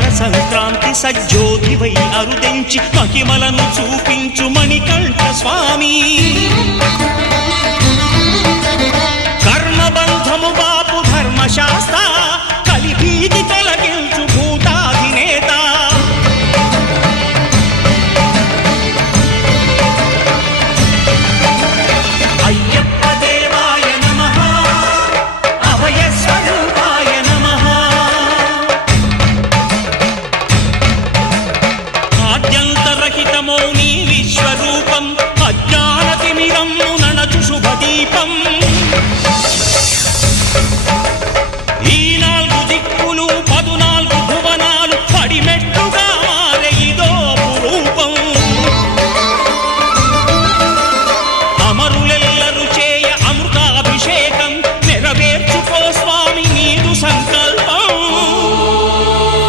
మకర సంక్రాంతి సజ్జోతివై అరుదెంచి మహిమలను చూపించు మణికంఠ స్వామి కర్మబంధము బాపు ధర్మశాస్త్ర కలిభీతి తొలగించు భూతాధినేత అయ్యప్ప దేవాయ నమః అభయ స్వరూపాయ నమః ఆద్యంతరహితమో నీ విశ్వరూపం అజ్ఞానతిమిరం నణచు శుభదీపం